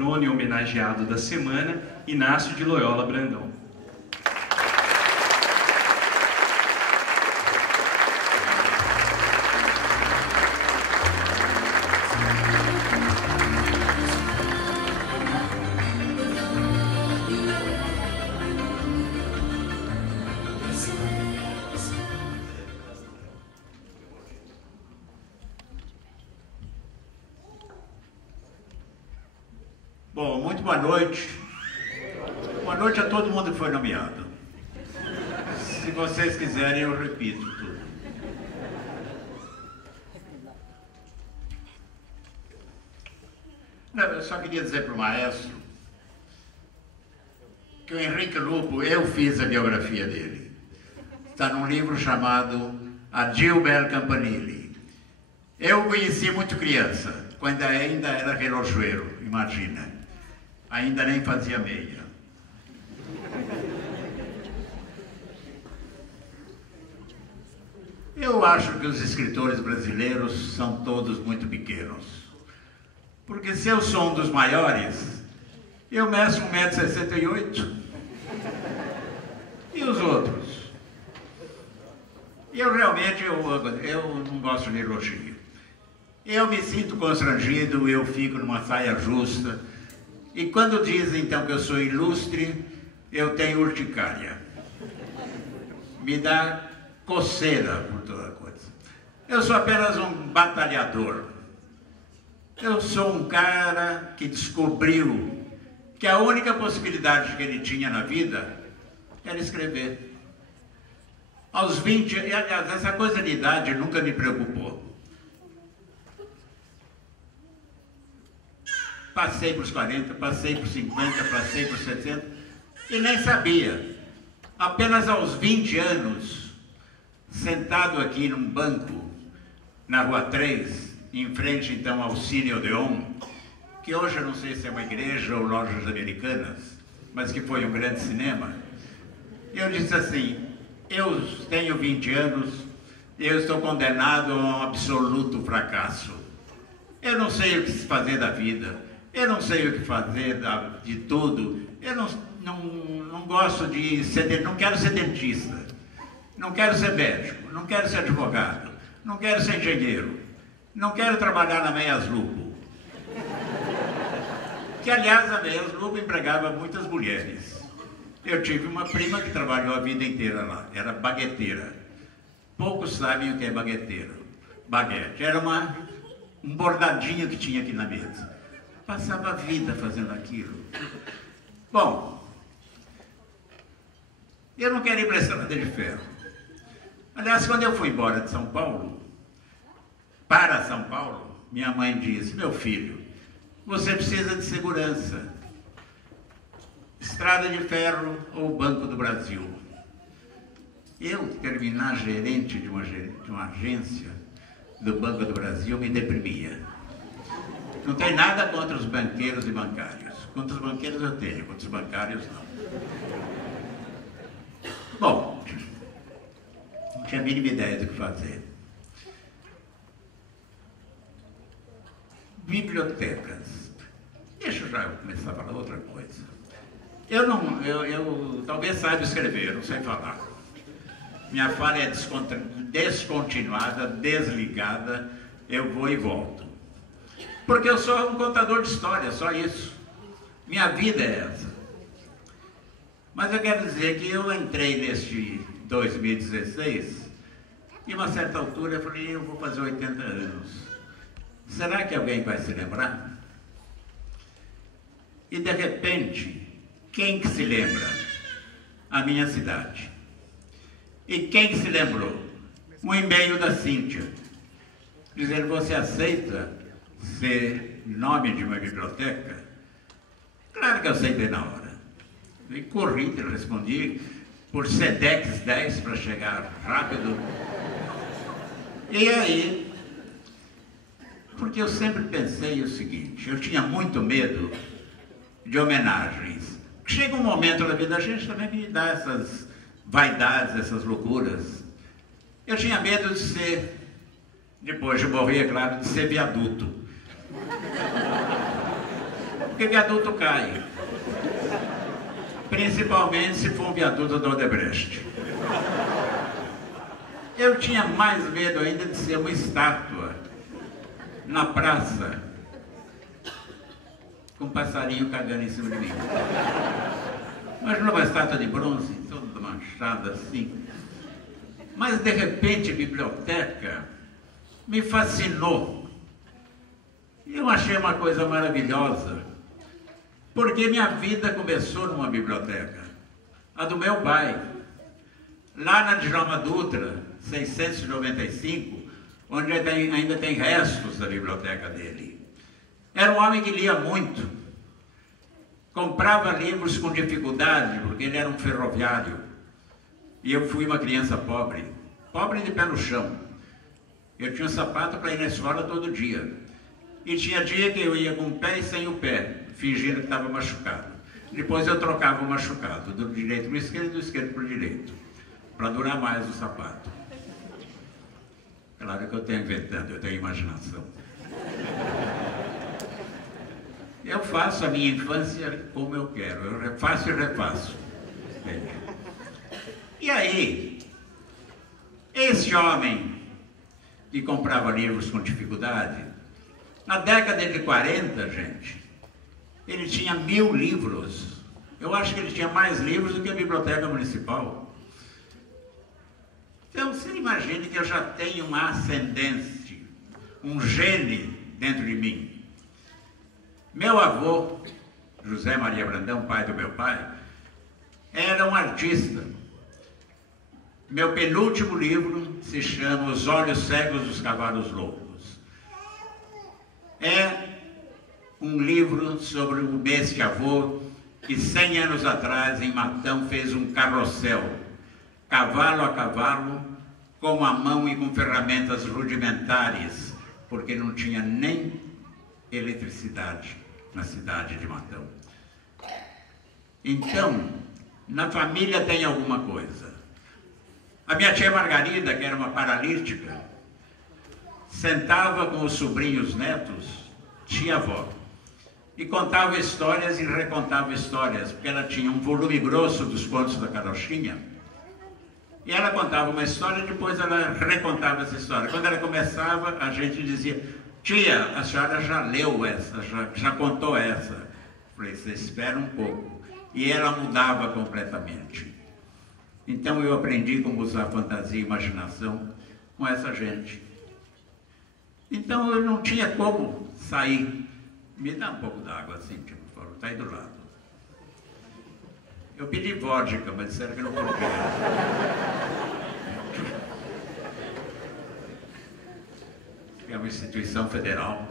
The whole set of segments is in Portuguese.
patrono e homenageado da semana, Inácio de Loyola Brandão. Bom, muito boa noite. Boa noite a todo mundo que foi nomeado. Se vocês quiserem, eu repito tudo. Não, eu só queria dizer para o maestro que o Henrique Lupo, eu fiz a biografia dele. Está num livro chamado Adilber Campanile. Eu o conheci muito criança, quando ainda era relojoeiro, imagina. Ainda nem fazia meia. Eu acho que os escritores brasileiros são todos muito pequenos. Porque se eu sou um dos maiores, eu meço 1,68 m. E os outros? Eu realmente, eu não gosto de elogio. Eu me sinto constrangido, eu fico numa saia justa. E quando dizem, então, que eu sou ilustre, eu tenho urticária. Me dá coceira por toda coisa. Eu sou apenas um batalhador. Eu sou um cara que descobriu que a única possibilidade que ele tinha na vida era escrever. Aos 20, e aliás, essa coisa de idade nunca me preocupou. Passei para os 40, passei para os 50, passei para os 60 e nem sabia. Apenas aos 20 anos, sentado aqui num banco, na Rua 3, em frente então ao Cine Odeon, que hoje eu não sei se é uma igreja ou lojas americanas, mas que foi um grande cinema, eu disse assim, eu tenho 20 anos, eu estou condenado a um absoluto fracasso. Eu não sei o que se fazer da vida. Eu não sei o que fazer de tudo. Eu não gosto de ser, não quero ser dentista, não quero ser médico, não quero ser advogado, não quero ser engenheiro, não quero trabalhar na Meias Lupo. Que, aliás, a Meias Lupo empregava muitas mulheres. Eu tive uma prima que trabalhou a vida inteira lá, era bagueteira. Poucos sabem o que é bagueteira. Baguete era um bordadinho que tinha aqui na mesa. Passava a vida fazendo aquilo. Bom, eu não quero ir para a Estrada de Ferro. Aliás, quando eu fui embora de São Paulo, para São Paulo, minha mãe disse, meu filho, você precisa de segurança. Estrada de Ferro ou Banco do Brasil. Eu terminar gerente de uma agência do Banco do Brasil me deprimia. Não tem nada contra os banqueiros e bancários. Contra os banqueiros eu tenho, contra os bancários não. Bom, não tinha a mínima ideia do que fazer. Bibliotecas. Deixa eu já começar a falar outra coisa. Eu talvez saiba escrever, não sei falar. Minha fala é descontinuada, desligada, eu vou e volto. Porque eu sou um contador de história, só isso. Minha vida é essa. Mas eu quero dizer que eu entrei neste 2016 e, a uma certa altura, eu falei, eu vou fazer 80 anos. Será que alguém vai se lembrar? E, de repente, quem que se lembra? A minha cidade. E quem que se lembrou? Um e-mail da Cíntia, dizendo, você aceita ser nome de uma biblioteca? Claro que eu aceitei na hora. E corri, respondi por Sedex 10 para chegar rápido. E aí, porque eu sempre pensei o seguinte, eu tinha muito medo de homenagens. Chega um momento na vida da gente também me dá essas vaidades, essas loucuras. Eu tinha medo de ser, depois de morrer, é claro, de ser viaduto. porque viaduto cai. Principalmente se for um viaduto do Odebrecht. Eu tinha mais medo ainda de ser uma estátua na praça, com um passarinho cagando em cima de mim. Imagina uma estátua de bronze, toda manchada assim. Mas, de repente, a biblioteca me fascinou. Eu achei uma coisa maravilhosa, porque minha vida começou numa biblioteca, a do meu pai, lá na Djalma Dutra, 695, onde ainda tem restos da biblioteca dele. Era um homem que lia muito, comprava livros com dificuldade, porque ele era um ferroviário, e eu fui uma criança pobre, pobre de pé no chão. Eu tinha um sapato para ir na escola todo dia, e tinha dia que eu ia com o pé e sem o pé, fingindo que estava machucado. Depois eu trocava o machucado, do direito para o esquerdo e do esquerdo para o direito, para durar mais o sapato. Claro que eu estou inventando, eu tenho imaginação. Eu faço a minha infância como eu quero, eu refaço e refaço. Entende? E aí, esse homem que comprava livros com dificuldade, na década de 40, gente, ele tinha 1000 livros. Eu acho que ele tinha mais livros do que a Biblioteca Municipal. Então, você imagine que eu já tenho uma ascendência, um gene dentro de mim. Meu avô, José Maria Brandão, pai do meu pai, era um artista. Meu penúltimo livro se chama Os Olhos Cegos dos Cavalos Loucos. É um livro sobre o mestre avô que 100 anos atrás, em Matão, fez um carrossel, cavalo a cavalo, com a mão e com ferramentas rudimentares, porque não tinha nem eletricidade na cidade de Matão. Então, na família tem alguma coisa. A minha tia Margarida, que era uma paralítica, sentava com os sobrinhos netos, tia-avó, e contava histórias e recontava histórias, porque ela tinha um volume grosso dos contos da Carochinha, e ela contava uma história e depois ela recontava essa história. Quando ela começava, a gente dizia: tia, a senhora já leu essa, já contou essa. Eu falei: você espera um pouco. E ela mudava completamente. Então eu aprendi como usar fantasia e imaginação com essa gente. Então eu não tinha como sair. Me dá um pouco d'água assim, tipo, está aí do lado. Eu pedi vodka, mas disseram que não podia. É uma instituição federal.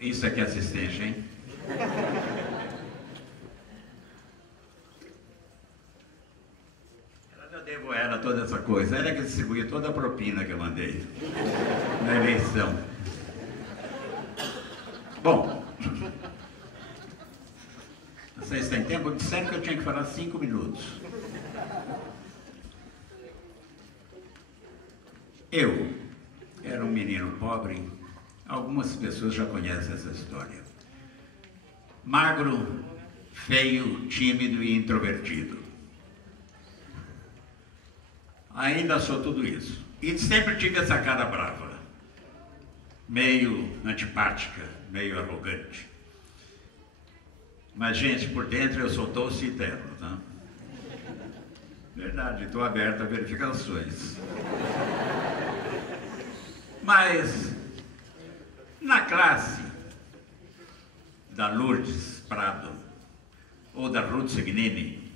Isso aqui é assistência, hein? Eu devo a ela toda essa coisa. Ela que distribuiu toda a propina que eu mandei na eleição. Bom, vocês têm tempo? Disseram que eu tinha que falar 5 minutos. Eu era um menino pobre. Algumas pessoas já conhecem essa história. Magro, feio, tímido e introvertido. Ainda sou tudo isso. E sempre tive essa cara brava. Meio antipática, meio arrogante. Mas, gente, por dentro eu sou doce e terno, tá? Verdade, estou aberto a verificações. Mas, na classe da Lourdes Prado ou da Ruth Signini,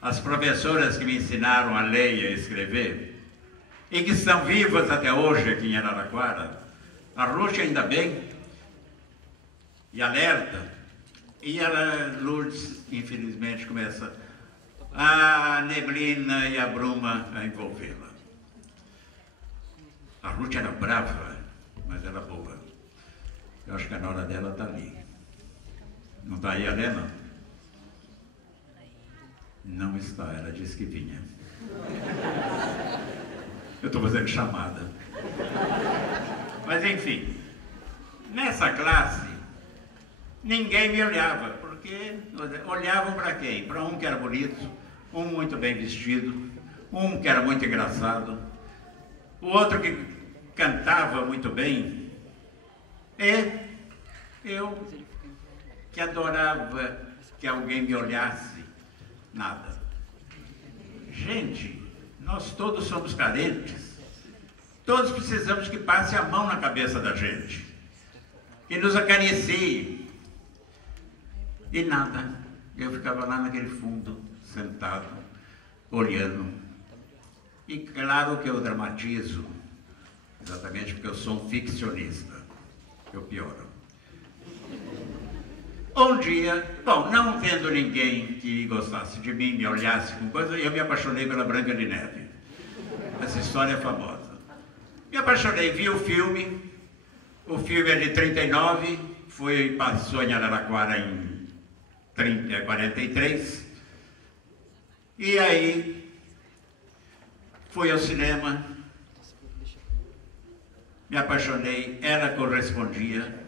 as professoras que me ensinaram a ler e a escrever, e que estão vivas até hoje aqui em Araraquara, a Ruth ainda bem, e alerta, e a Lourdes, infelizmente, começa a neblina e a bruma a envolvê-la. A Ruth era brava, mas era boa. Eu acho que a nora dela está ali. Não está aí a Helena? Não está, ela disse que vinha. Eu estou fazendo chamada. Mas enfim, nessa classe, ninguém me olhava, porque olhavam para quem? Para um que era bonito, um muito bem vestido, um que era muito engraçado, o outro que cantava muito bem, e eu que adorava que alguém me olhasse, nada. Gente, nós todos somos carentes, todos precisamos que passe a mão na cabeça da gente, que nos acaricie, e nada. Eu ficava lá naquele fundo, sentado, olhando, e claro que eu dramatizo, exatamente porque eu sou um ficcionista, eu pioro. Um dia, bom, não vendo ninguém que gostasse de mim, me olhasse com coisa, eu me apaixonei pela Branca de Neve. Essa história é famosa. Me apaixonei, vi o filme é de 39, passou em Araraquara em 43, e aí fui ao cinema, me apaixonei, ela correspondia.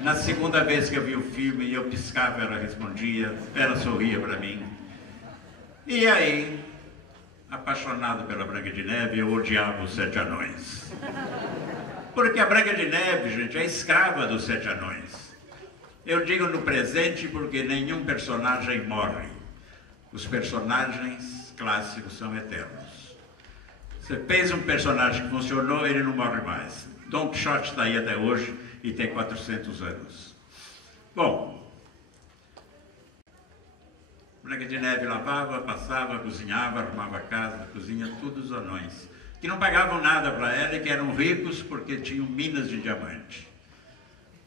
Na segunda vez que eu vi o filme, eu piscava, ela respondia, ela sorria para mim. E aí, apaixonado pela Branca de Neve, eu odiava os 7 anões. Porque a Branca de Neve, gente, é escrava dos 7 anões. Eu digo no presente porque nenhum personagem morre. Os personagens clássicos são eternos. Você fez um personagem que funcionou, ele não morre mais. Don Quixote está aí até hoje e tem 400 anos. Bom, Branca de Neve lavava, passava, cozinhava, arrumava a casa, a cozinha, tudo os anões, que não pagavam nada para ela e que eram ricos porque tinham minas de diamante.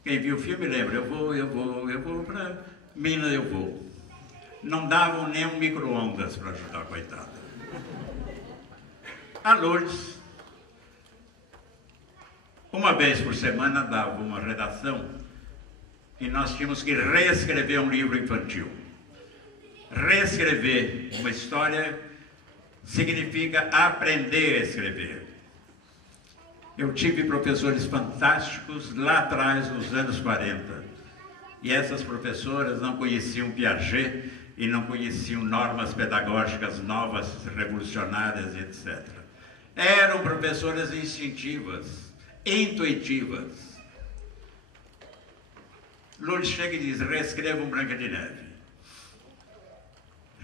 Quem viu o filme lembra, eu vou para Minas, eu vou. Não davam nem um micro-ondas para ajudar a coitada. A Lourdes, uma vez por semana, dava uma redação e nós tínhamos que reescrever um livro infantil. Reescrever uma história significa aprender a escrever. Eu tive professores fantásticos lá atrás, nos anos 40. E essas professoras não conheciam Piaget e não conheciam normas pedagógicas novas, revolucionárias, etc. Eram professoras instintivas, intuitivas. Lourdes chega e diz, reescrevam Branca de Neve.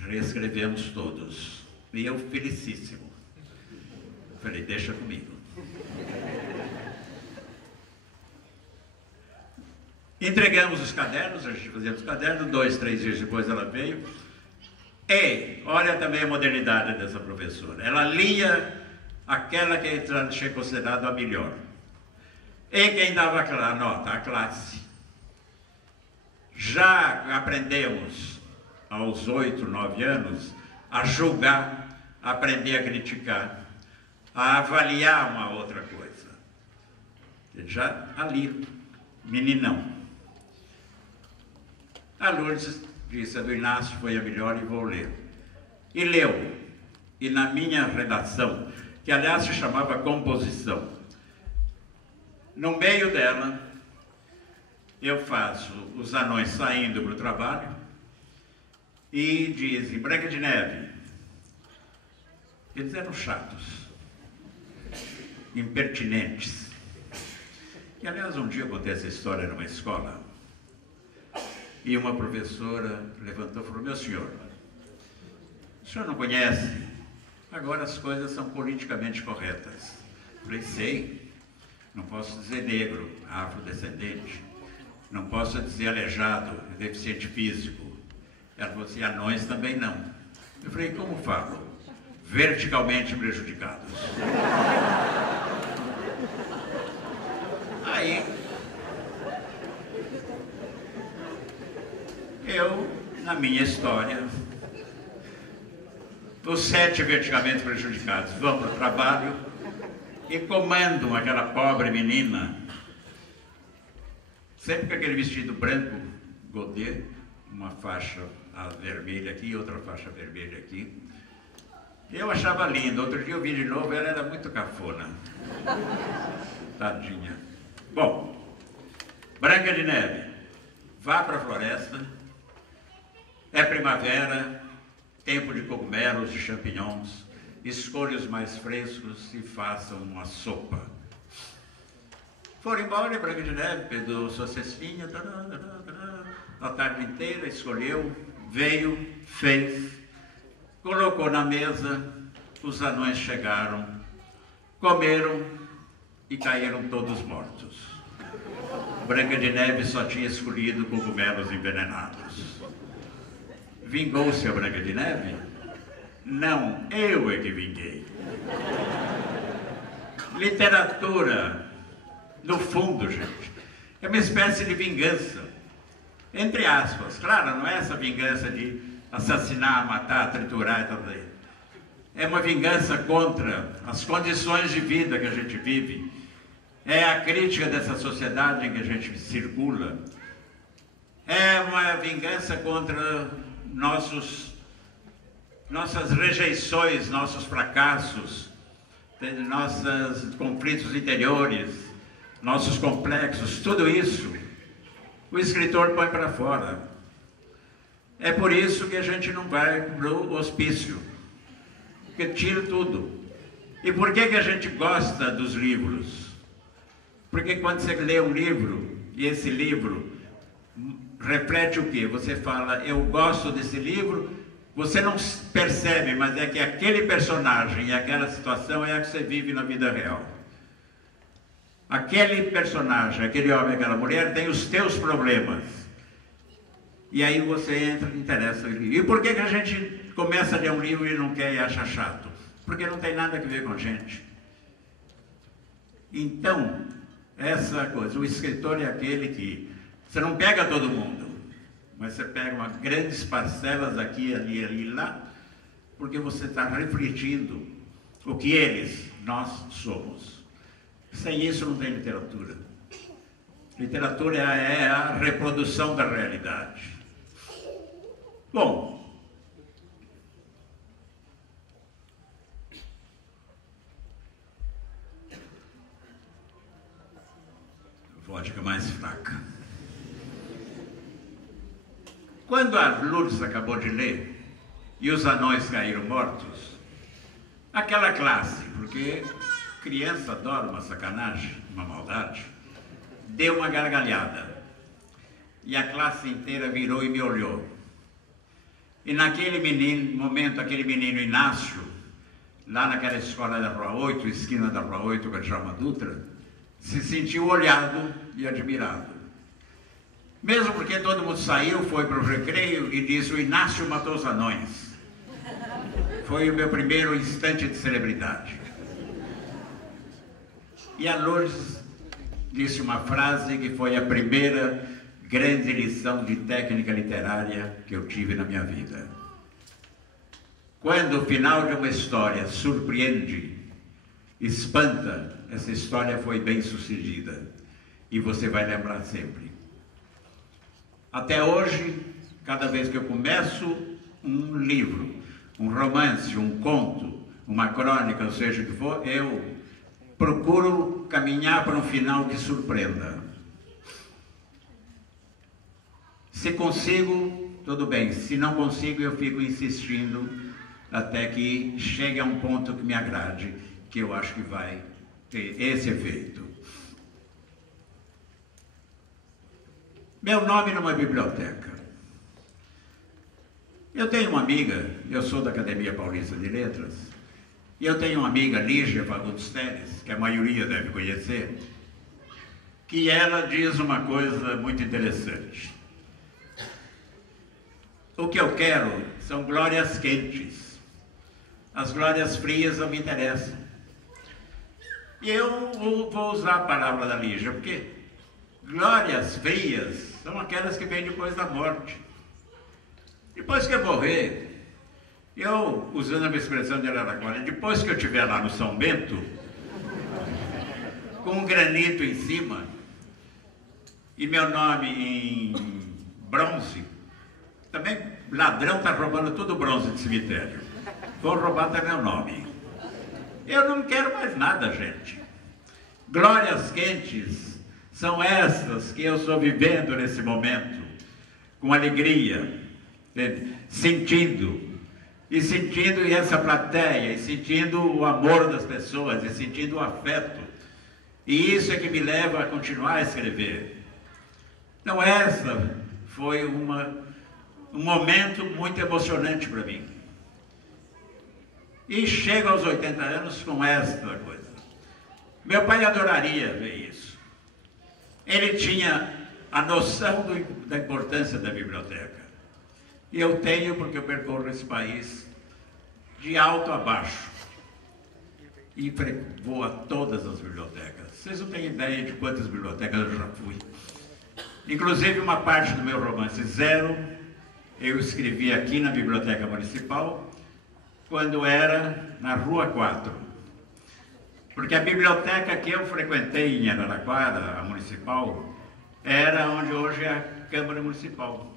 Reescrevemos todos. E eu felicíssimo. Falei, deixa comigo. Entregamos os cadernos, a gente fazia os cadernos, 2, 3 dias depois ela veio. E olha também a modernidade dessa professora. Ela lia aquela que tinha considerado a melhor. E quem dava a nota? A classe. Já aprendemos, aos 8, 9 anos, a julgar, a aprender a criticar, a avaliar uma outra coisa. Já ali, meninão. A Lourdes disse, a do Inácio foi a melhor e vou ler. E leu. E na minha redação, que aliás se chamava composição, no meio dela, eu faço os anões saindo para o trabalho e dizem, Branca de Neve. Eles eram chatos, impertinentes. E aliás, um dia eu contei essa história numa escola e uma professora levantou e falou, meu senhor, o senhor não conhece? Agora as coisas são politicamente corretas. Eu falei, sei, não posso dizer negro, afrodescendente, não posso dizer aleijado, deficiente físico. Ela falou assim, anões também não. Eu falei, como falo? Verticalmente prejudicados. Aí, eu, na minha história, os 7 verticalmente prejudicados vão para o trabalho e comandam aquela pobre menina, sempre com aquele vestido branco, godê, uma faixa vermelha aqui, outra faixa vermelha aqui, Eu achava lindo. Outro dia eu vi de novo, ela era muito cafona. Tadinha. Bom, Branca de Neve, vá para a floresta. É primavera, tempo de cogumelos, de champignons. Escolha os mais frescos e façam uma sopa. Foram embora e Branca de Neve pegou sua cestinha, a tarde inteira, escolheu, veio, fez, colocou na mesa, os anões chegaram, comeram e caíram todos mortos. Branca de Neve só tinha escolhido cogumelos envenenados. Vingou-se a Branca de Neve? Não, eu é que vinguei. Literatura, no fundo, gente, é uma espécie de vingança. Entre aspas, claro, não é essa vingança de assassinar, matar, triturar e tudo aí. É uma vingança contra as condições de vida que a gente vive. É a crítica dessa sociedade em que a gente circula. É uma vingança contra nossas rejeições, nossos fracassos, nossos conflitos interiores, nossos complexos, tudo isso o escritor põe para fora. É por isso que a gente não vai para o hospício, porque tira tudo. E por que a gente gosta dos livros? Porque quando você lê um livro, e esse livro reflete o quê? Você fala, eu gosto desse livro, você não percebe, mas é que aquele personagem e aquela situação é a que você vive na vida real. Aquele personagem, aquele homem, aquela mulher tem os teus problemas. E aí você entra e interessa. E por que a gente começa a ler um livro e não quer e acha chato? Porque não tem nada a ver com a gente. Então, essa coisa, o escritor é aquele que você não pega todo mundo, mas você pega uma grandes parcelas aqui, ali, ali, lá, porque você está refletindo o que nós somos. Sem isso não tem literatura. Literatura é a reprodução da realidade. Bom, vodka mais fraca. Quando a Lourdes acabou de ler e os anões caíram mortos, aquela classe, porque criança adora uma sacanagem, uma maldade, deu uma gargalhada. E a classe inteira virou e me olhou. E naquele momento, aquele menino Inácio, lá naquela escola da Rua 8, esquina da Rua 8, com a Djalma Dutra, se sentiu olhado e admirado. Mesmo porque todo mundo saiu, foi para o recreio e disse, o Inácio matou os anões. Foi o meu primeiro instante de celebridade. E a Lourdes disse uma frase que foi a primeira grande lição de técnica literária que eu tive na minha vida. Quando o final de uma história surpreende, espanta, essa história foi bem sucedida. E você vai lembrar sempre. Até hoje, cada vez que eu começo um livro, um romance, um conto, uma crônica, ou seja o que for, eu procuro caminhar para um final que surpreenda. Se consigo, tudo bem. Se não consigo, eu fico insistindo até que chegue a um ponto que me agrade, que eu acho que vai ter esse efeito. Meu nome numa biblioteca. Eu tenho uma amiga, eu sou da Academia Paulista de Letras, e eu tenho uma amiga, Lígia Fagundes Teles, que a maioria deve conhecer, que ela diz uma coisa muito interessante. O que eu quero são glórias quentes. As glórias frias não me interessam. E eu vou usar a palavra da Lígia, porque glórias frias são aquelas que vêm depois da morte. Depois que eu morrer, eu, usando a minha expressão de Araraquara, depois que eu estiver lá no São Bento, com um granito em cima, e meu nome em bronze, também ladrão está roubando todo o bronze de cemitério. vão roubar até meu nome. Eu não quero mais nada, gente. Glórias quentes são essas que eu estou vivendo nesse momento, com alegria, sentindo essa plateia, e sentindo o amor das pessoas, e sentindo o afeto. E isso é que me leva a continuar a escrever. Então essa foi um momento muito emocionante para mim. E chego aos 80 anos com esta coisa. Meu pai adoraria ver isso. Ele tinha a noção da importância da biblioteca. E eu tenho, porque eu percorro esse país de alto a baixo. E vou a todas as bibliotecas. Vocês não têm ideia de quantas bibliotecas eu já fui. Inclusive, uma parte do meu romance Zero, eu escrevi aqui na Biblioteca Municipal, quando era na Rua 4. Porque a biblioteca que eu frequentei em Araraquara, a municipal, era onde hoje é a Câmara Municipal.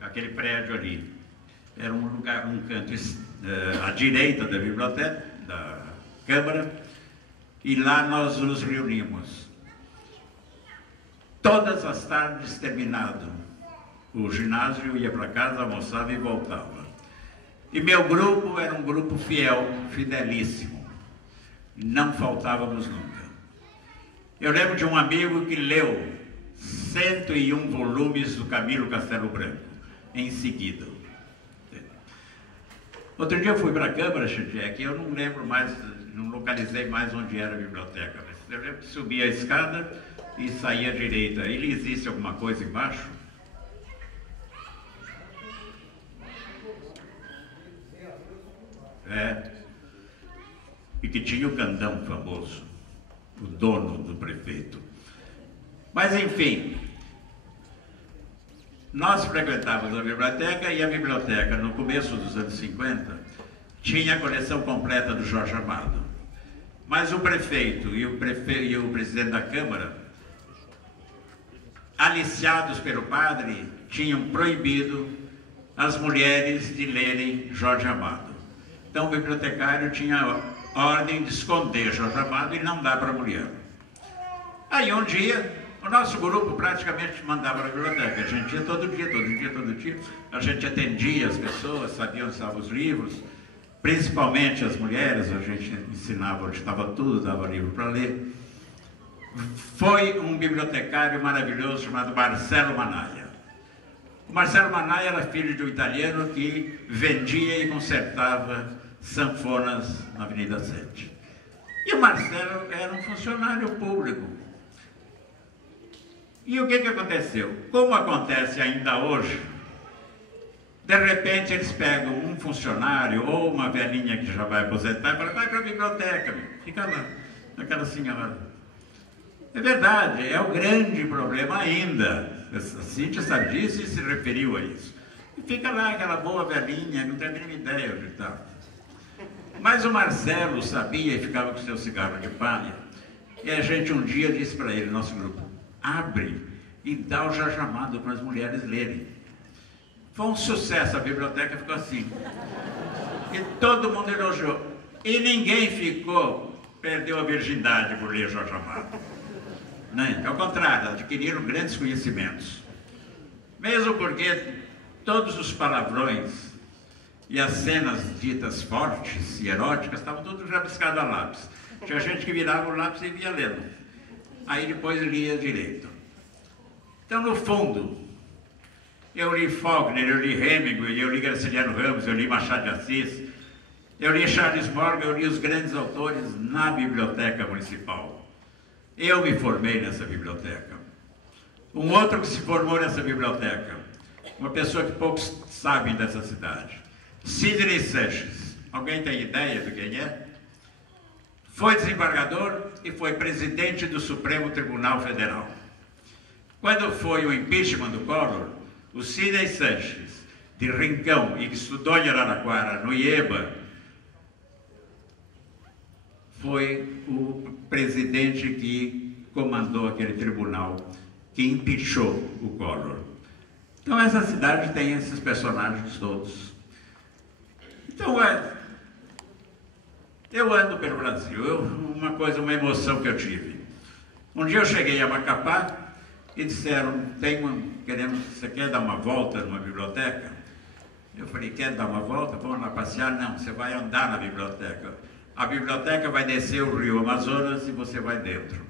Aquele prédio ali. Era um lugar, um canto à direita da biblioteca, da Câmara, e lá nós nos reunimos. Todas as tardes, terminado o ginásio, eu ia para casa, almoçava e voltava. E meu grupo era um grupo fiel, fidelíssimo. Não faltávamos nunca. Eu lembro de um amigo que leu 101 volumes do Camilo Castelo Branco, em seguida. Outro dia eu fui para a Câmara, que eu não lembro mais, não localizei mais onde era a biblioteca. Mas eu lembro que subia a escada e saía à direita. Ele existe alguma coisa embaixo? E que tinha o Candão famoso, o dono do prefeito. Mas enfim, nós frequentávamos a biblioteca, e a biblioteca, no começo dos anos 50, tinha a coleção completa do Jorge Amado. Mas o prefeito e o presidente da Câmara, aliciados pelo padre, tinham proibido as mulheres de lerem Jorge Amado. Então o bibliotecário tinha a ordem de esconder Jorge Amado e não dar para a mulher. Aí um dia, o nosso grupo praticamente mandava na biblioteca. A gente ia todo dia. A gente atendia as pessoas, sabia onde estavam os livros, principalmente as mulheres, a gente ensinava onde estava tudo, dava livro para ler. Foi um bibliotecário maravilhoso chamado Marcelo Manaia. O Marcelo Manaia era filho de um italiano que vendia e consertava sanfonas na Avenida 7. E o Marcelo era um funcionário público. E o que aconteceu? Como acontece ainda hoje, de repente eles pegam um funcionário ou uma velhinha que já vai aposentar e falam: vai para a biblioteca, fica lá, aquela senhora. É verdade, é o grande problema ainda. A Cíntia sabe disso e se referiu a isso. E fica lá aquela boa velhinha, não tem a mínima ideia onde está. Mas o Marcelo sabia e ficava com seu cigarro de palha. E a gente um dia disse para ele, nosso grupo: abre e dá o Jorge Amado para as mulheres lerem. Foi um sucesso, a biblioteca ficou assim. E todo mundo elogiou. E ninguém perdeu a virgindade por ler Jorge Amado. Né? Ao contrário, adquiriram grandes conhecimentos. Mesmo porque todos os palavrões e as cenas ditas fortes e eróticas estavam todos rabiscados a lápis. Tinha gente que virava o lápis e via lendo. Aí depois lia direito. Então, no fundo, eu li Faulkner, eu li Hemingway, eu li Graciliano Ramos, eu li Machado de Assis, eu li Charles Morgan, eu li os grandes autores na Biblioteca Municipal. Eu me formei nessa biblioteca. Um outro que se formou nessa biblioteca, uma pessoa que poucos sabem dessa cidade, Sidney Sanches. Alguém tem ideia de quem é? Foi desembargador e foi presidente do Supremo Tribunal Federal. Quando foi o impeachment do Collor, o Sidney Sanches, de Rincão, e que estudou em Araraquara, no IEBA, foi o presidente que comandou aquele tribunal que impeachou o Collor. Então essa cidade tem esses personagens todos. Então Eu ando pelo Brasil, uma emoção que eu tive. Um dia eu cheguei a Macapá e disseram, você quer dar uma volta numa biblioteca? Eu falei, quer dar uma volta? Vamos lá passear? Não, você vai andar na biblioteca. A biblioteca vai descer o rio Amazonas e você vai dentro.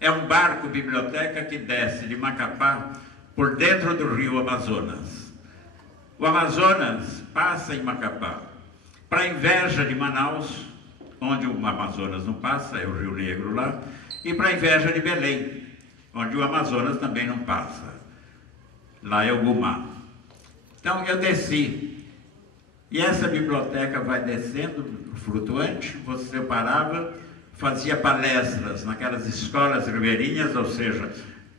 É um barco biblioteca que desce de Macapá por dentro do rio Amazonas. O Amazonas passa em Macapá. Para inveja de Manaus, onde o Amazonas não passa, é o Rio Negro lá, e para inveja de Belém, onde o Amazonas também não passa. Lá é o Gumá. Então eu desci, e essa biblioteca vai descendo, flutuante, você parava, fazia palestras naquelas escolas ribeirinhas, ou seja,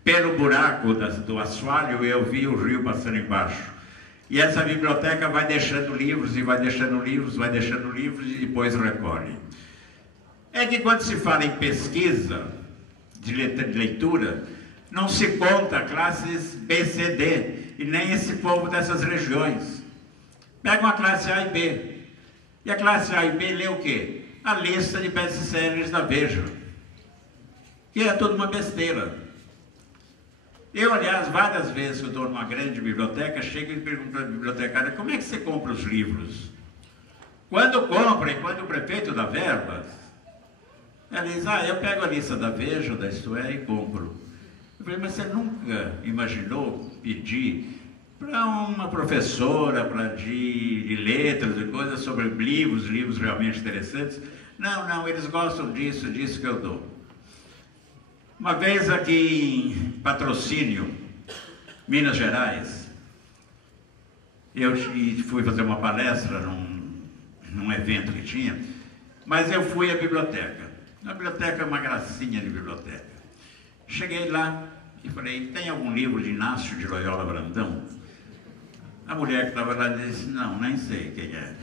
pelo buraco do assoalho eu via o rio passando embaixo. E essa biblioteca vai deixando livros, e vai deixando livros, vai deixando livros, e depois recolhe. É que quando se fala em pesquisa de leitura, não se conta classes B, C, D, e nem esse povo dessas regiões. Pega uma classe A e B. E a classe A e B lê o quê? A lista de best-sellers da Veja. Que é tudo uma besteira. Eu, aliás, várias vezes que eu estou numa grande biblioteca, chego e pergunto para a bibliotecária, como é que você compra os livros? Quando compra e quando o prefeito dá verbas, ela diz, eu pego a lista da Veja, da Isto É, e compro. Eu falei, mas você nunca imaginou pedir para uma professora de letras e coisas sobre livros realmente interessantes? Não, eles gostam disso que eu dou. Uma vez aqui em Patrocínio, Minas Gerais, eu fui fazer uma palestra num evento que tinha, mas eu fui à biblioteca. A biblioteca é uma gracinha de biblioteca. Cheguei lá e falei, tem algum livro de Inácio de Loyola Brandão? A mulher que estava lá disse, não, nem sei quem é.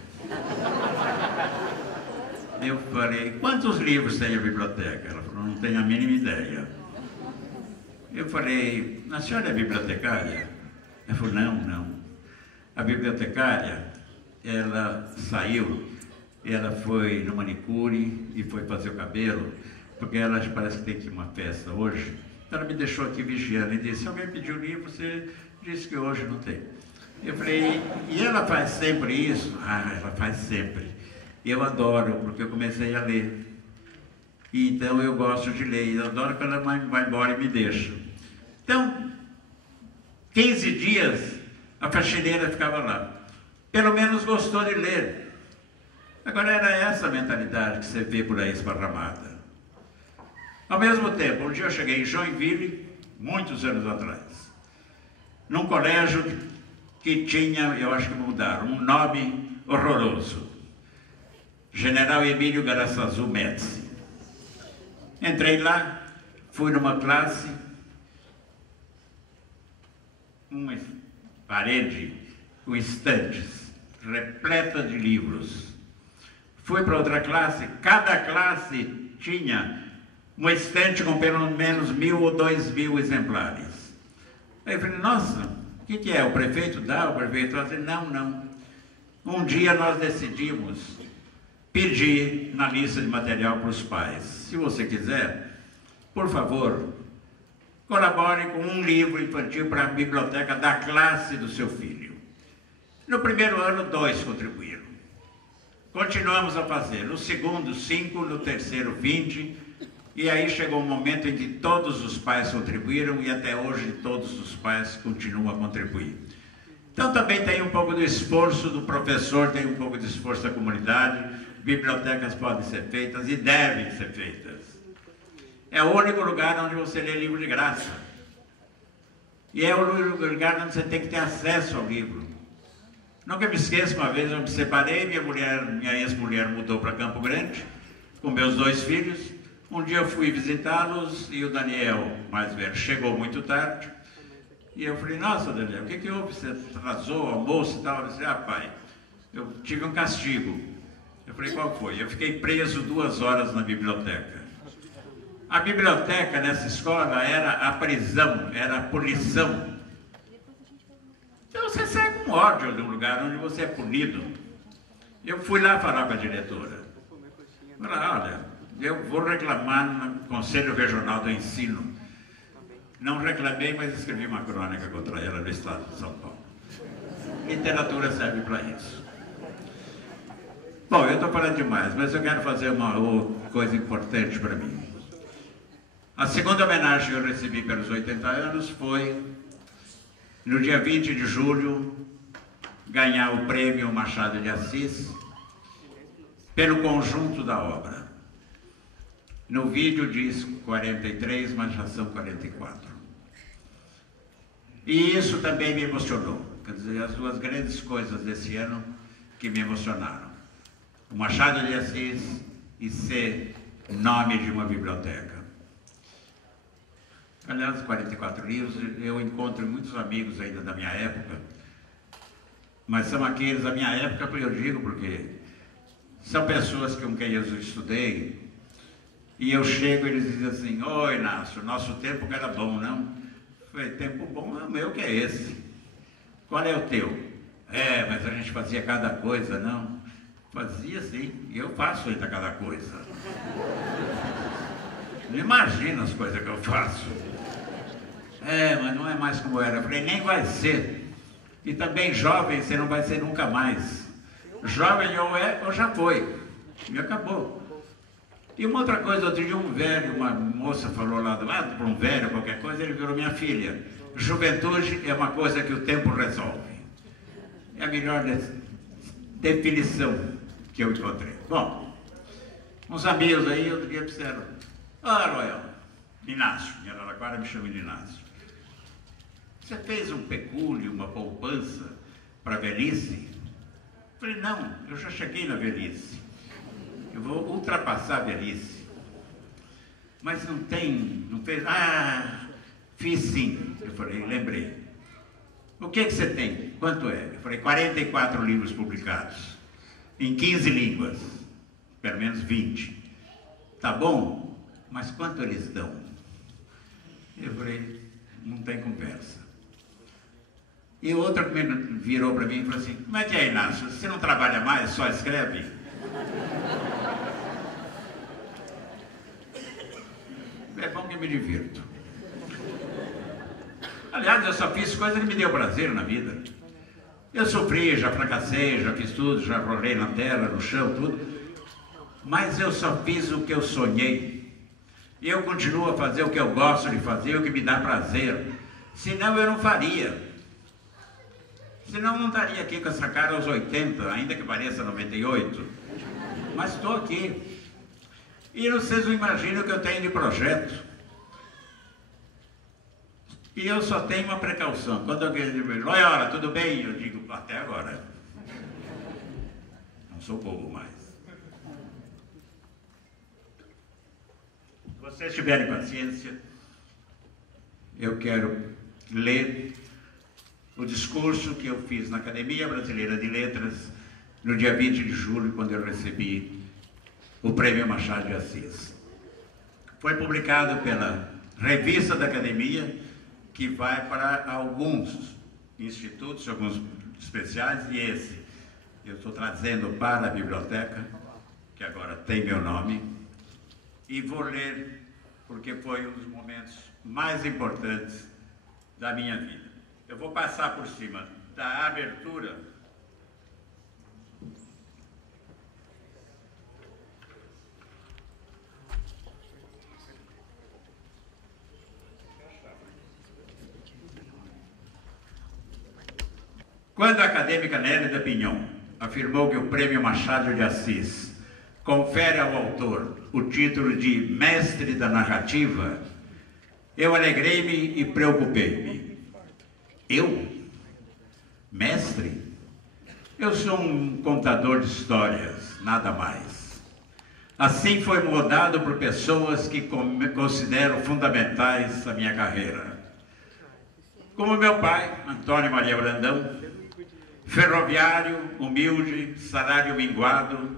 Eu falei, quantos livros tem a biblioteca? Ela falou, não tenho a mínima ideia. Eu falei, a senhora é bibliotecária? Ela falou, não. A bibliotecária, ela saiu, ela foi no manicure e foi fazer o cabelo, porque ela parece que tem que ir uma festa hoje. Ela me deixou aqui vigiando e disse, se alguém pediu livro, você disse que hoje não tem. Eu falei, e ela faz sempre isso? Ela faz sempre. Eu adoro, porque eu comecei a ler. E então eu gosto de ler, eu adoro quando ela vai embora e me deixa. Então, 15 dias, a faxineira ficava lá. Pelo menos gostou de ler. Agora era essa a mentalidade que você vê por aí esparramada. Ao mesmo tempo, um dia eu cheguei em Joinville, muitos anos atrás, num colégio que tinha, eu acho que mudaram, um nome horroroso. General Emílio Garaçazu Médici. Entrei lá, fui numa classe, uma parede com estantes, repleta de livros. Fui para outra classe, cada classe tinha uma estante com pelo menos 1.000 ou 2.000 exemplares. Aí eu falei, nossa, o que é? O prefeito dá? O prefeito dá? Não. Um dia nós decidimos pedir na lista de material para os pais. Se você quiser, por favor, colabore com um livro infantil para a biblioteca da classe do seu filho. No primeiro ano, 2 contribuíram. Continuamos a fazer. No segundo, 5, no terceiro, 20. E aí chegou um momento em que todos os pais contribuíram e até hoje todos os pais continuam a contribuir. Então também tem um pouco do esforço do professor, tem um pouco de esforço da comunidade. Bibliotecas podem ser feitas e devem ser feitas. É o único lugar onde você lê livro de graça. E é o único lugar onde você tem que ter acesso ao livro. Nunca me esqueço, uma vez eu me separei, minha ex-mulher mudou para Campo Grande, com meus 2 filhos. Um dia eu fui visitá-los e o Daniel, mais velho, chegou muito tarde. E eu falei, nossa, Daniel, o que houve? Você atrasou o almoço e tal? Ele disse, pai, eu tive um castigo. Eu falei, qual foi? Eu fiquei preso 2 horas na biblioteca. A biblioteca nessa escola era a prisão, era a punição. Então você sai com ódio de um lugar onde você é punido. Eu fui lá falar com a diretora. Falei, olha, eu vou reclamar no Conselho Regional do Ensino. Não reclamei, mas escrevi uma crônica contra ela no estado de São Paulo. Literatura serve para isso. Bom, eu estou falando demais, mas eu quero fazer uma coisa importante para mim. A segunda homenagem que eu recebi pelos 80 anos foi, no dia 20 de julho, ganhar o prêmio Machado de Assis pelo conjunto da obra. No vídeo diz 43, mas já são 44. E isso também me emocionou. Quer dizer, as duas grandes coisas desse ano que me emocionaram. O Machado de Assis e ser nome de uma biblioteca. Aliás, 44 livros, eu encontro muitos amigos ainda da minha época, mas são aqueles da minha época, eu digo porque são pessoas com quem eu estudei, e eu chego e eles dizem assim, oi, Inácio, nosso tempo que era bom, não? Eu falei, tempo bom é o meu, que é esse. Qual é o teu? É, mas a gente fazia cada coisa, não? Fazia sim, e eu faço ainda cada coisa. Não imagina as coisas que eu faço. É, mas não é mais como era. Eu falei, nem vai ser. E também jovem, você não vai ser nunca mais. Jovem ou é ou já foi. E acabou. E uma outra coisa, outro dia um velho, uma moça falou lá do lado, para um velho, qualquer coisa, ele virou minha filha. Juventude é uma coisa que o tempo resolve. É a melhor definição que eu encontrei. Bom, uns amigos aí, outro dia disseram, Royal, Inácio, em Araraquara me chama de Inácio. Você fez um pecúlio, uma poupança para a velhice? Eu falei, não, eu já cheguei na velhice. Eu vou ultrapassar a velhice. Mas não fez? Ah, fiz sim. Eu falei, lembrei. O que você tem? Quanto é? Eu falei, 44 livros publicados, em 15 línguas, pelo menos 20. Tá bom? Mas quanto eles dão? Eu falei, não tem conversa. E outra que virou para mim e falou assim, como é que é, Inácio? Você não trabalha mais, só escreve? É bom que eu me divirto. Aliás, eu só fiz coisa que me deu prazer na vida. Eu sofri, já fracassei, já fiz tudo, já rolei na terra, no chão, tudo. Mas eu só fiz o que eu sonhei. E eu continuo a fazer o que eu gosto de fazer, o que me dá prazer. Senão eu não faria. Senão eu não estaria aqui com essa cara aos 80, ainda que pareça 98. Mas estou aqui. E vocês não imaginam o que eu tenho de projeto. E eu só tenho uma precaução. Quando alguém diz, Loyola, tudo bem? Eu digo, até agora. Não sou bobo mais. Se vocês tiverem paciência, eu quero ler o discurso que eu fiz na Academia Brasileira de Letras no dia 20 de julho, quando eu recebi o Prêmio Machado de Assis. Foi publicado pela revista da Academia, que vai para alguns institutos, alguns especiais, e esse eu estou trazendo para a biblioteca, que agora tem meu nome, e vou ler, porque foi um dos momentos mais importantes da minha vida. Eu vou passar por cima da abertura. Quando a acadêmica Nélida Pinhon afirmou que o Prêmio Machado de Assis confere ao autor o título de Mestre da Narrativa, eu alegrei-me e preocupei-me. Eu? Mestre? Eu sou um contador de histórias, nada mais. Assim foi moldado por pessoas que considero fundamentais a minha carreira. Como meu pai, Antônio Maria Brandão, ferroviário, humilde, salário minguado,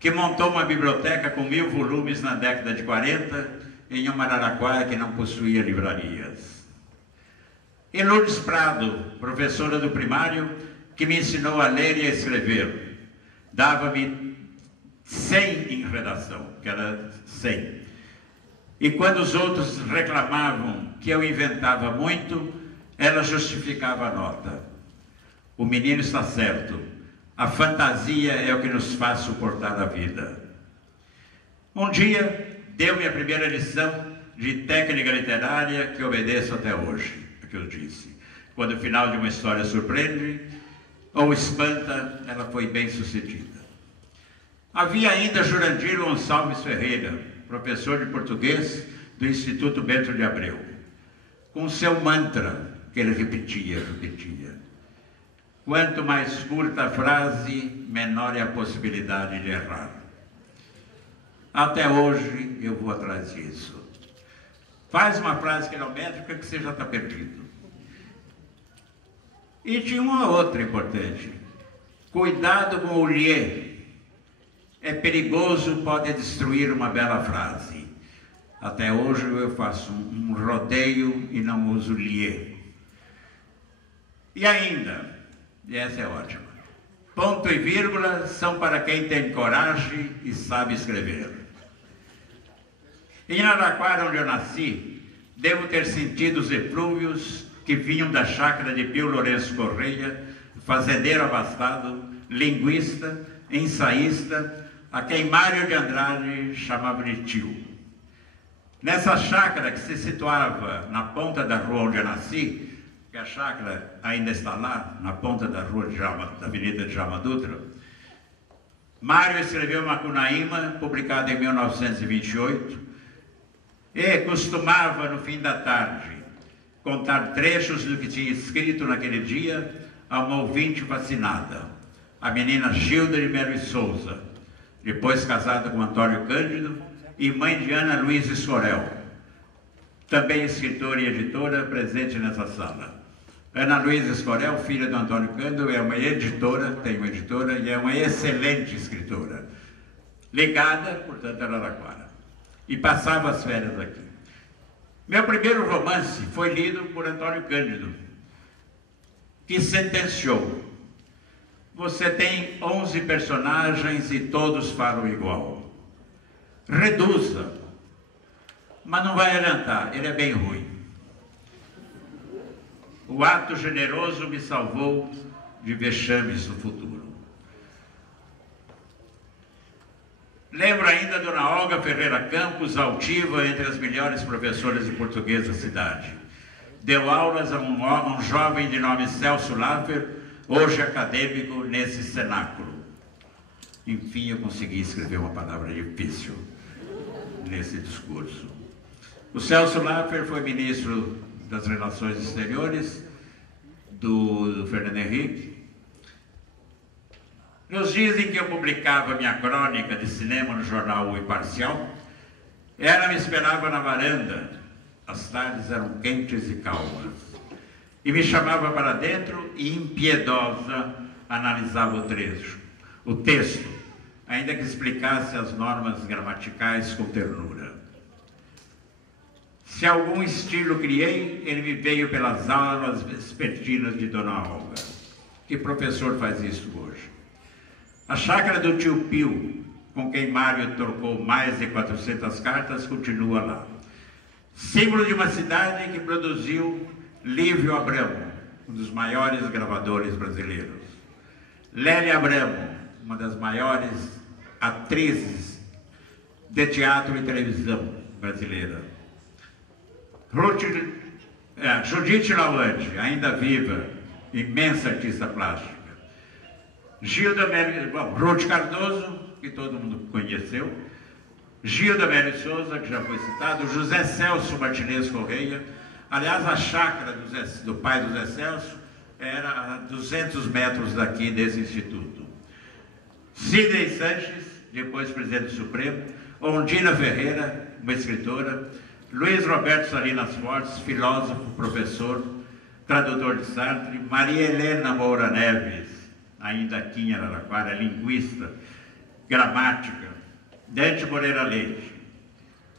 que montou uma biblioteca com 1000 volumes na década de 40 em uma Araraquara que não possuía livrarias. E Lourdes Prado, professora do primário, que me ensinou a ler e a escrever. Dava-me 100 em redação, que era 100. E quando os outros reclamavam que eu inventava muito, ela justificava a nota. O menino está certo. A fantasia é o que nos faz suportar a vida. Um dia, deu-me a primeira lição de técnica literária que obedeço até hoje, é o que eu disse. Quando o final de uma história surpreende ou espanta, ela foi bem sucedida. Havia ainda Jurandir Gonçalves Ferreira, professor de português do Instituto Bento de Abreu, com seu mantra que ele repetia. Quanto mais curta a frase, menor é a possibilidade de errar. Até hoje eu vou atrás disso. Faz uma frase quilométrica que você já está perdido. E tinha uma outra importante. Cuidado com o lhe. É perigoso, pode destruir uma bela frase. Até hoje eu faço um rodeio e não uso lhe. E ainda, e essa é ótima, ponto e vírgula são para quem tem coragem e sabe escrever. Em Araraquara, onde eu nasci, devo ter sentido os eflúvios que vinham da chácara de Pio Lourenço Correia, fazendeiro abastado, linguista, ensaísta, a quem Mário de Andrade chamava de tio. Nessa chácara que se situava na ponta da rua onde eu nasci, que a chácara ainda está lá, na ponta da rua da Avenida de Djalma Dutra, Mário escreveu Macunaíma, publicado em 1928, e costumava, no fim da tarde, contar trechos do que tinha escrito naquele dia a uma ouvinte fascinada, a menina Gilda de Melo e Souza, depois casada com Antônio Cândido e mãe de Ana Luísa Escorel, também escritora e editora, presente nessa sala. Ana Luísa Escorel, filha do Antônio Cândido, é uma editora, tem uma editora e é uma excelente escritora, ligada, portanto, a Araraquara, e passava as férias aqui. Meu primeiro romance foi lido por Antônio Cândido, que sentenciou: você tem 11 personagens e todos falam igual. Reduza, mas não vai adiantar, ele é bem ruim. O ato generoso me salvou de vexames no futuro. Lembro ainda Dona Olga Ferreira Campos, altiva entre as melhores professoras de português da cidade. Deu aulas a um jovem de nome Celso Laffer, hoje acadêmico nesse cenáculo. Enfim, eu consegui escrever uma palavra difícil nesse discurso. O Celso Laffer foi ministro das Relações Exteriores do Fernando Henrique. Nos dias em que eu publicava minha crônica de cinema no jornal O Imparcial, ela me esperava na varanda. As tardes eram quentes e calmas. E me chamava para dentro e, impiedosa, analisava o texto, ainda que explicasse as normas gramaticais com ternura. Se algum estilo criei, ele me veio pelas aulas vespertinas de Dona Olga. Que professor faz isso hoje? A chácara do tio Pio, com quem Mário trocou mais de 400 cartas, continua lá. Símbolo de uma cidade que produziu Lívio Abramo, um dos maiores gravadores brasileiros. Lélia Abramo, uma das maiores atrizes de teatro e televisão brasileira. Judite Lawande, ainda viva, imensa artista plástica. Ruth Cardoso, que todo mundo conheceu. Gilda Melo Souza, que já foi citado. José Celso Martinez Correia. Aliás, a chácara do pai do Zé Celso era a 200 metros daqui desse instituto. Sidney Sanches, depois presidente do Supremo. Ondina Ferreira, uma escritora. Luiz Roberto Salinas Fortes, filósofo, professor, tradutor de Sartre. Maria Helena Moura Neves, ainda aqui em Araraquara, linguista, gramática. Dante Moreira Leite.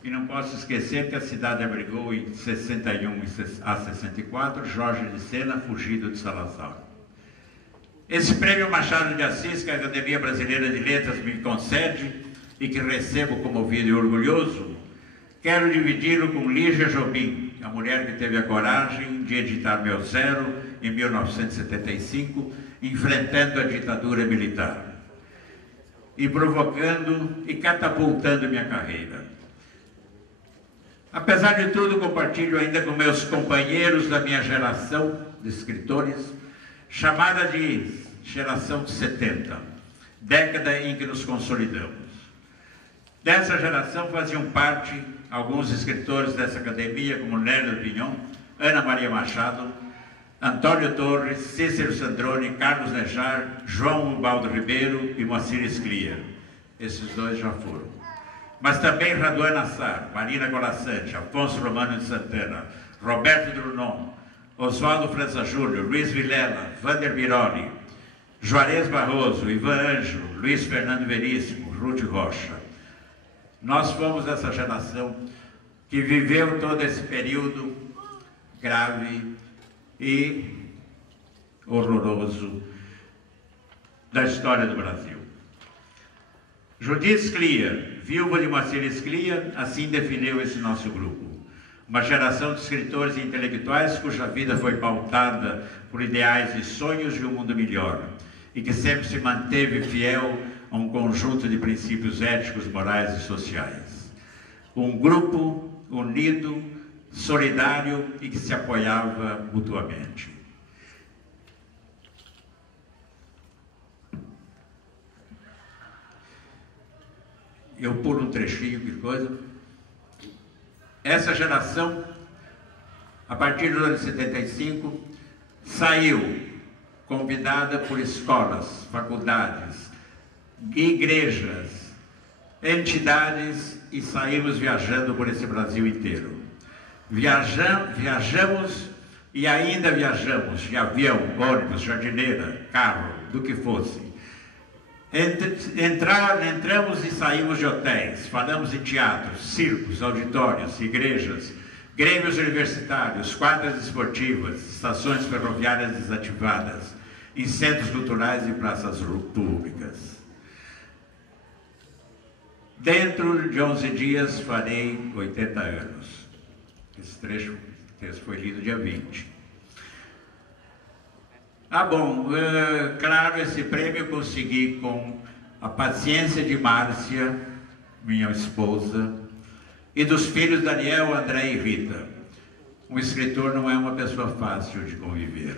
E não posso esquecer que a cidade abrigou em 61 a 64 Jorge de Sena, fugido de Salazar. Esse prêmio Machado de Assis, que a Academia Brasileira de Letras me concede e que recebo comovido e orgulhoso, quero dividi-lo com Lígia Jobim, a mulher que teve a coragem de editar Meu Zero em 1975, enfrentando a ditadura militar e provocando e catapultando minha carreira. Apesar de tudo, compartilho ainda com meus companheiros da minha geração de escritores, chamada de geração de 70, década em que nos consolidamos. Dessa geração faziam parte alguns escritores dessa academia, como Nélio Pinhon, Ana Maria Machado, Antônio Torres, Cícero Sandrone, Carlos Nejar, João Ubaldo Ribeiro e Moacir Scliar. Esses dois já foram. Mas também Raduan Nassar, Marina Colassante, Afonso Romano de Santana, Roberto Drunon, Oswaldo França Júnior, Luiz Vilela, Vander Biroli, Juarez Barroso, Ivan Ângelo, Luiz Fernando Veríssimo, Ruth Rocha. Nós fomos essa geração que viveu todo esse período grave e horroroso da história do Brasil. Judith Scliar, viúva de Moacir Scliar, assim definiu esse nosso grupo. Uma geração de escritores e intelectuais cuja vida foi pautada por ideais e sonhos de um mundo melhor e que sempre se manteve fiel a um conjunto de princípios éticos, morais e sociais. Um grupo unido, solidário e que se apoiava mutuamente. Eu pulo um trechinho, que coisa. Essa geração, a partir do ano de 75, saiu convidada por escolas, faculdades, igrejas, entidades e saímos viajando por esse Brasil inteiro. Viajamos e ainda viajamos de avião, ônibus, jardineira, carro, do que fosse. Entramos e saímos de hotéis, falamos em teatros, circos, auditórios, igrejas, grêmios universitários, quadras esportivas, estações ferroviárias desativadas, em centros culturais e praças públicas. Dentro de 11 dias farei 80 anos. Esse texto foi lido dia 20. Claro, esse prêmio eu consegui com a paciência de Márcia, minha esposa, e dos filhos Daniel, André e Rita. Um escritor não é uma pessoa fácil de conviver.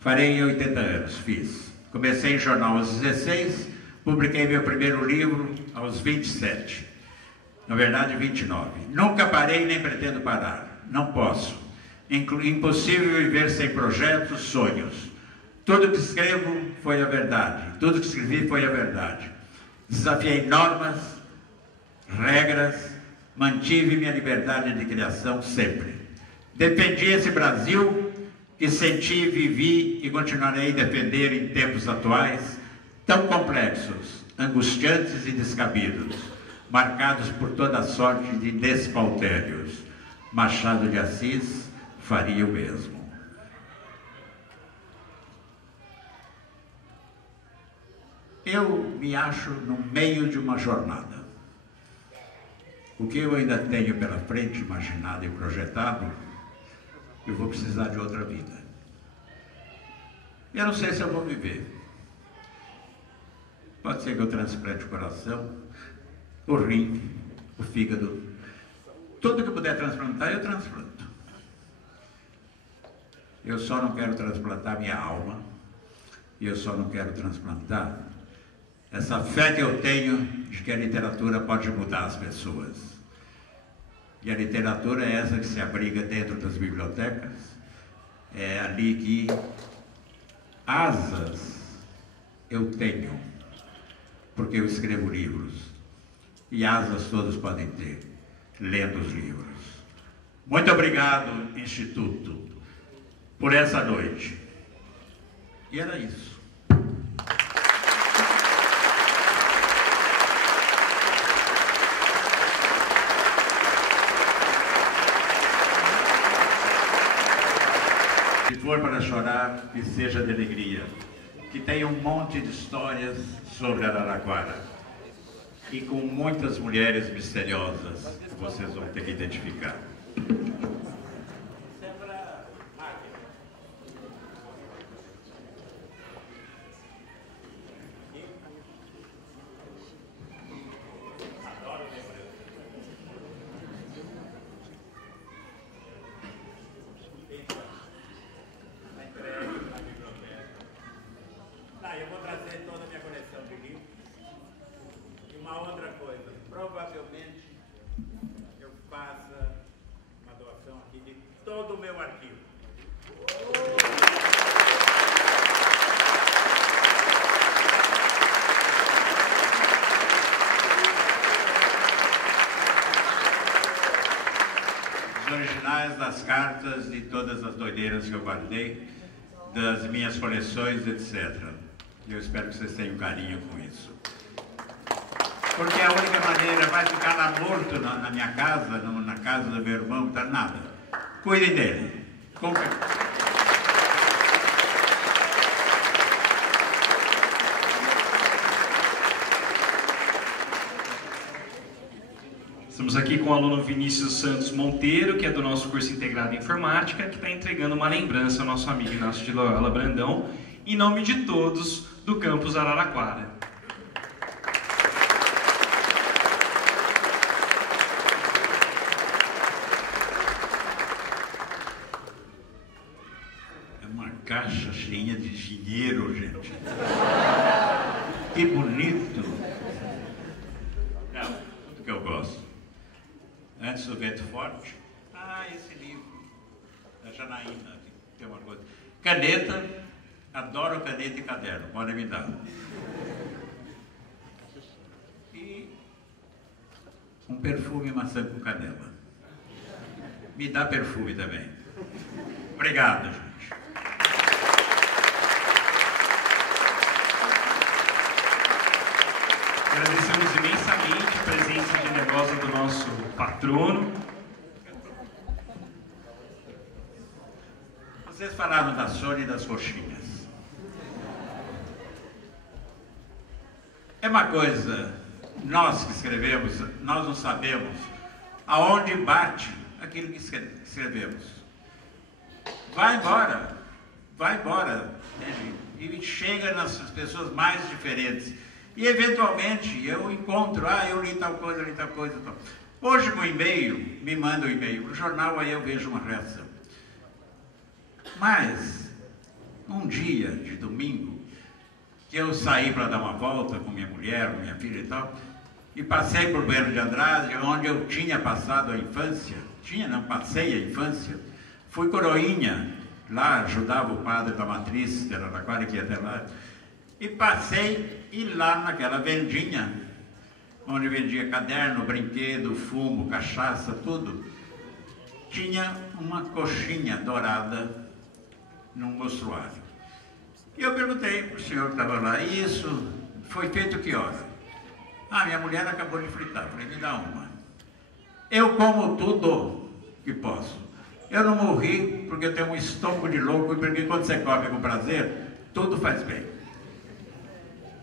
Farei 80 anos, fiz. Comecei em jornal aos 16, publiquei meu primeiro livro aos 27. Na verdade, 29. Nunca parei nem pretendo parar. Não posso. Impossível viver sem projetos, sonhos. Tudo que escrevo foi a verdade. Tudo que escrevi foi a verdade. Desafiei normas, regras, mantive minha liberdade de criação sempre. Defendi esse Brasil que senti, vivi e continuarei a defender em tempos atuais, tão complexos, angustiantes e descabidos, marcados por toda sorte de despautérios. Machado de Assis faria o mesmo. Eu me acho no meio de uma jornada. O que eu ainda tenho pela frente, imaginado e projetado, eu vou precisar de outra vida. Eu não sei se eu vou viver. Pode ser que eu transplante o coração, o rim, o fígado. Tudo que eu puder transplantar, eu transplanto. Eu só não quero transplantar minha alma. E eu só não quero transplantar essa fé que eu tenho de que a literatura pode mudar as pessoas. E a literatura é essa que se abriga dentro das bibliotecas. É ali que asas eu tenho, porque eu escrevo livros. E asas todos podem ter, lendo os livros. Muito obrigado, Instituto, por essa noite. E era isso. Se for para chorar, que seja de alegria. Que tem um monte de histórias sobre Araraquara. E com muitas mulheres misteriosas que vocês vão ter que identificar. Eu vou trazer toda a minha coleção de livros. E uma outra coisa, provavelmente eu faça uma doação aqui de todo o meu arquivo. Os originais das cartas de todas as doideiras que eu guardei, das minhas coleções, etc. E eu espero que vocês tenham carinho com isso. Porque a única maneira, vai ficar lá morto na minha casa, na casa do meu irmão, não tá nada. Cuidem dele. Estamos aqui com o aluno Vinícius Santos Monteiro, que é do nosso curso integrado em informática, que está entregando uma lembrança ao nosso amigo Inácio de Loyola Brandão, em nome de todos do campus Araraquara. É uma caixa cheia de dinheiro, gente. Que bonito. Não, tudo que eu gosto. Antes do Vento Forte. Ah, esse livro da Janaína. Tem uma coisa. Caneta. Adoro caneta e caderno, podem me dar. E um perfume maçã com canela. Me dá perfume também. Obrigado, gente. Agradecemos imensamente a presença generosa do nosso patrono. Vocês falaram da Sônia e das coxinhas. É uma coisa, nós que escrevemos, nós não sabemos aonde bate aquilo que escrevemos. Vai embora, né, e chega nas pessoas mais diferentes. E eventualmente eu encontro, eu li tal coisa, tal. Hoje no e-mail, me manda um e-mail, no jornal aí eu vejo uma reação. Mas, um dia de domingo, que eu saí para dar uma volta com minha mulher, com minha filha e tal, e passei por Bueno de Andrade, onde eu tinha passado a infância, passei a infância, fui coroinha, lá ajudava o padre da matriz de Araraquara, que ia até lá, e passei, e lá naquela vendinha, onde vendia caderno, brinquedo, fumo, cachaça, tudo, tinha uma coxinha dourada num mostruário. E eu perguntei para o senhor que estava lá, e isso foi feito que hora? Ah, minha mulher acabou de fritar. Falei, me dá uma. Eu como tudo que posso. Eu não morri porque eu tenho um estômago de louco e porque quando você come com prazer, tudo faz bem.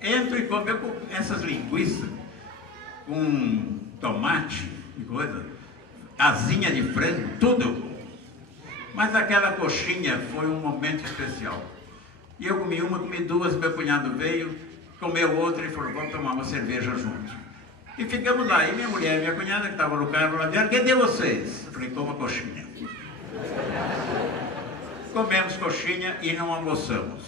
Entro e como essas linguiças com tomate e coisa, asinha de frango, tudo eu como. Mas aquela coxinha foi um momento especial. E eu comi uma, comi duas, meu cunhado veio, comeu outra e falou, vamos tomar uma cerveja juntos. E ficamos lá, e minha mulher e minha cunhada que estavam no carro lá dentro, cadê vocês? Eu falei, coma coxinha. Comemos coxinha e não almoçamos.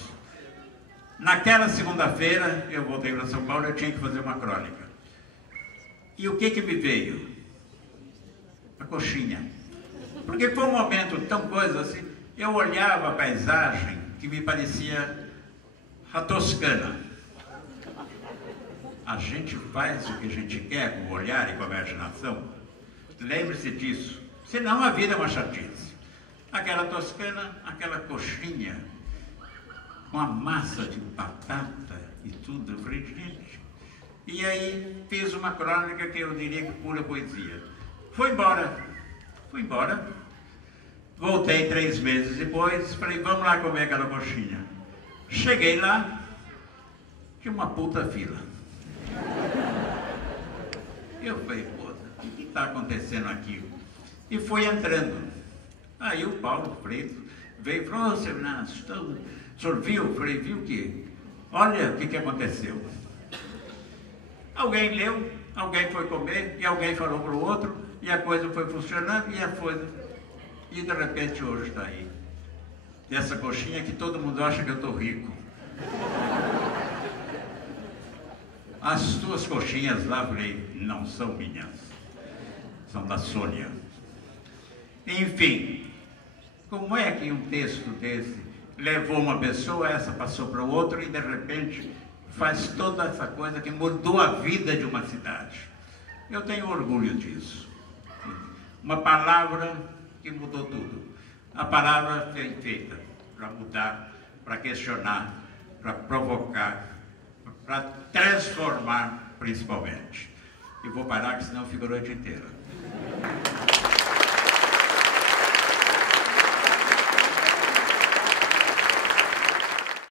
Naquela segunda-feira, eu voltei para São Paulo, eu tinha que fazer uma crônica. E o que me veio? A coxinha. Porque foi um momento tão coisa assim, eu olhava a paisagem que me parecia a Toscana. A gente faz o que a gente quer com o olhar e com a imaginação. Lembre-se disso. Senão a vida é uma chatice. Aquela Toscana, aquela coxinha, com a massa de batata e tudo. Eu falei, gente. E aí fiz uma crônica que eu diria que pura poesia. Fui embora. Voltei 3 meses depois, falei, vamos lá comer aquela coxinha. Cheguei lá, tinha uma puta fila. Eu falei, pô, o que está acontecendo aqui? E fui entrando. Aí o Paulo Freire veio e falou, ô, seu Inácio, o senhor viu? Eu falei, viu o quê? Olha o que aconteceu. Alguém leu, alguém foi comer, e alguém falou para o outro, e a coisa foi funcionando, e de repente hoje está aí. Essa coxinha que todo mundo acha que eu estou rico. As tuas coxinhas lá, falei, não são minhas, são da Sônia. Enfim, como é que um texto desse levou uma pessoa, essa passou para o outro e de repente faz toda essa coisa que mudou a vida de uma cidade? Eu tenho orgulho disso. Uma palavra que mudou tudo. A palavra foi feita para mudar, para questionar, para provocar, para transformar principalmente. E vou parar, que senão fica a noite inteira.